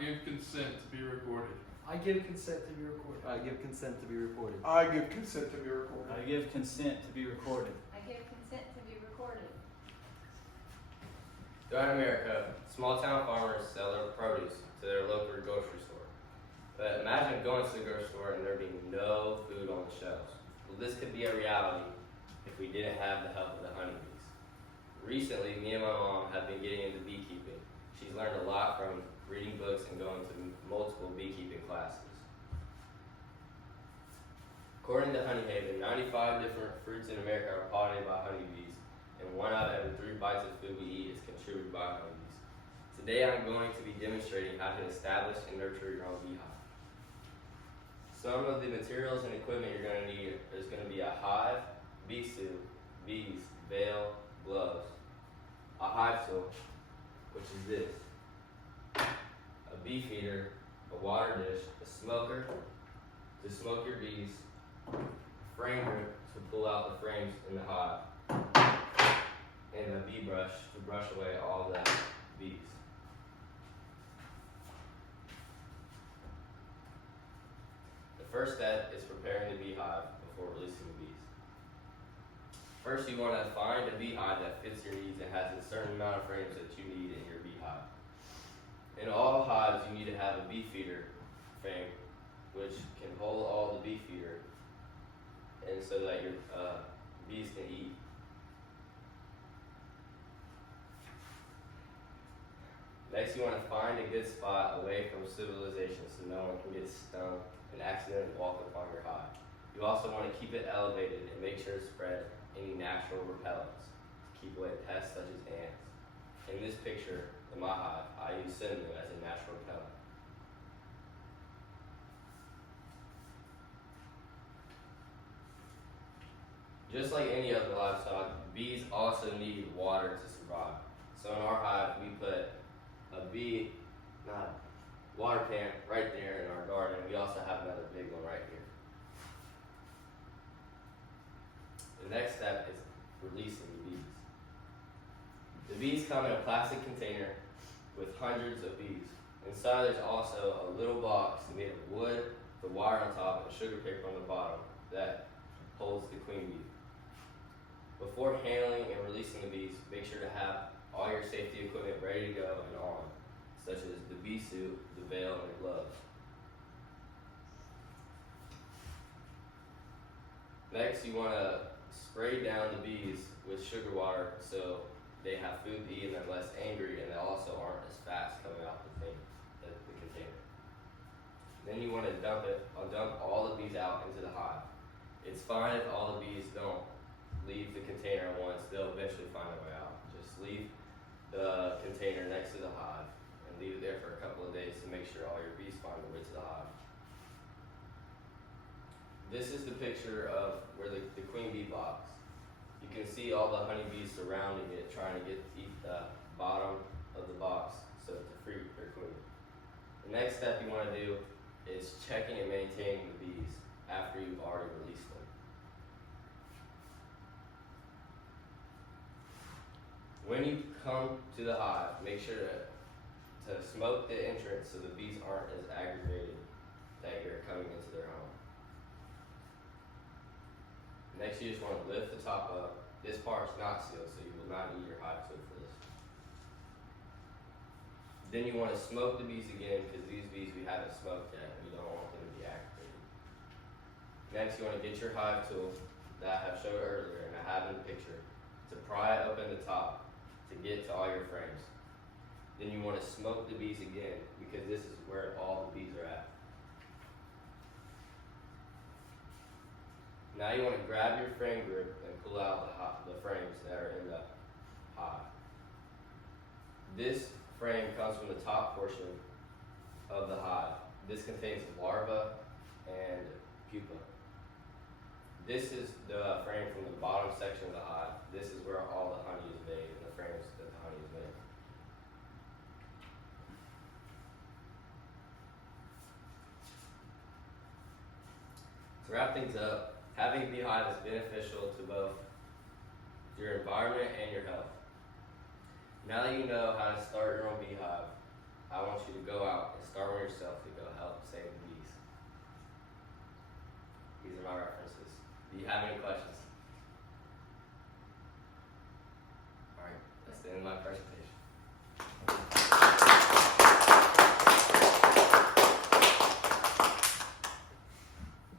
give consent to be recorded. I give consent to be recorded. I give consent to be recorded. I give consent to be recorded. I give consent to be recorded. I give consent to be recorded. Throughout America, small town farmers sell their produce to their local grocery store. But imagine going to the grocery store and there being no food on the shelves. Well, this could be a reality if we didn't have the help of the honeybees. Recently, me and my mom have been getting into beekeeping. She's learned a lot from reading books and going to multiple beekeeping classes. According to Honey Haven, 95 different fruits in America are pollinated by honeybees, and 1 out of every 3 bites of food we eat is contributed by honeybees. Today I'm going to be demonstrating how to establish and nurture your own beehive. Some of the materials and equipment you're going to need is going to be a hive, bee suit, bees, veil, gloves, a hive tool, which is this, a bee feeder, a water dish, a smoker to smoke your bees, a frame grip to pull out the frames in the hive, and a bee brush to brush away all the bees. The first step is preparing the beehive before releasing the bees. First, you want to find a beehive that fits your needs and has a certain amount of frames that you need in your beehive. In all hives, you need to have a bee feeder frame, which can hold all the bee feeder, and so that your bees can eat. Next, you want to find a good spot away from civilization so no one can get stung and accidentally walk upon your hive. You also want to keep it elevated and make sure to spread any natural repellents to keep away pests such as ants. In this picture, in my hive, I use cinnamon as a natural repellent. Just like any other livestock, bees also need water to survive. So in our hive, we put a water pan right there in our garden. We also have another big one right here. The next step is releasing the bees. The bees come in a plastic container with hundreds of bees. Inside there's also a little box made of wood, the wire on top, and sugar paper on the bottom that holds the queen bee. Before handling and releasing the bees, make sure to have all your safety equipment ready to go and on, such as the bee suit, the veil, and the gloves. Next, you want to spray down the bees with sugar water so they have food to eat and they're less angry, and they also aren't as fast coming out the container. Then you want to dump all the bees out into the hive. It's fine if all the bees don't leave the container at once, they'll eventually find their way out. Just leave the container next to the hive and leave it there for a couple of days to make sure all your bees find their way to the hive. This is the picture of where the queen bee box. You can see all the honeybees surrounding it, trying to eat the bottom of the box so to free their queen. The next step you want to do is checking and maintaining the bees after you've already released them. When you come to the hive, make sure to smoke the entrance so the bees aren't as aggravated that you're coming into their home. Next, you just want to lift the top up. This part is not sealed, so you will not need your hive tool for this. Then you want to smoke the bees again, because these bees we haven't smoked yet, and you don't want them to be aggravated. Next, you want to get your hive tool that I have showed earlier and I have in the picture to pry open the top to get to all your frames. Then you want to smoke the bees again, because this is where all the bees are at. Now you want to grab your frame grip and pull out the frames that are in the hive. This frame comes from the top portion of the hive. This contains larvae and pupa. This is the frame from the bottom section of the hive. This is where all the honey is made and the frames that the honey is made. To wrap things up, having a beehive is beneficial to both your environment and your health. Now that you know how to start your own beehive, I want you to go out and start yourself to go help save the bees. These are my references. Do you have any questions? Alright, that's the end of my presentation.